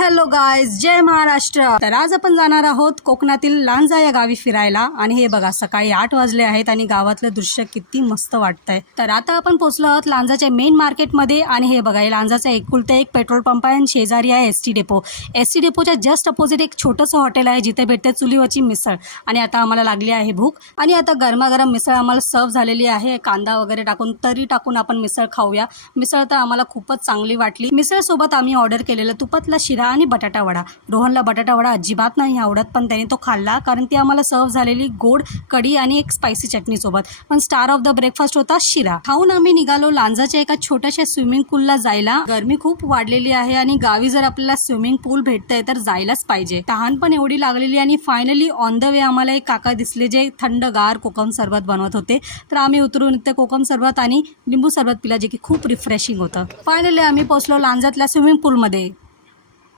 Hello guys, जय महाराष्ट्र। तर आज आपण जाणार आहोत कोकणातील लांजा या गावी फिरायला। आणि हे बघा, सकाळी 8 वाजले आहेत आणि गावातलं दृश्य किती मस्त वाटतंय। तर आता आपण पोहोचलो आहोत लांजाच्या मेन मार्केटमध्ये। आणि हे बघा, हे लांजाचा एकुलता एक पेट्रोल पंप आहे आणि शेजारी आहे एसटी डेपो। एसटी डेपोच्या जस्ट अपोजिट एक छोटंसं हॉटेल आहे जिथे भेटते चुलीवरची मिसळ। आणि आता आम्हाला लागली आहे भूक आणि आता गरमागरम मिसळ आम्हाला सर्व झालेली आहे। कांदा वगैरे टाकून तरी टाकून आपण मिसळ खाऊया। मिसळ तर आम्हाला खूपच चांगली वाटली। मिसळ सोबत आम्ही ऑर्डर केलेलं तुपातला शिरा आणि बटाटा वडा। रोहनला बटाटा वडा अजिबात नाही आवडत, पण त्याने तो खाल्ला कारण ती आम्हाला सर्व झालेली गोड कढी आणि एक स्पायसी चटणी सोबत। पण स्टार ऑफ द ब्रेकफास्ट होता शिरा। खाऊन आम्ही निघालो लांजाच्या एका छोट्याशा स्विमिंग पूलला जायला। गरमी खूप वाढलेली आहे आणि गावी जर आपल्याला स्विमिंग पूल भेटतंय तर जायलाच पाहिजे। तहान पण एवढी लागलेली आणि फायनली ऑन द वे आम्हाला एक काका दिसले जे थंडगार कोकम सरबत बनवत होते। तर आम्ही उतरून ते कोकम सरबत आणि लिंबू सरबत पिला, जे की खूप रिफ्रेशिंग होतं। फायनली आम्ही पोहोचलो लांजातल्या स्विमिंग पूलमध्ये।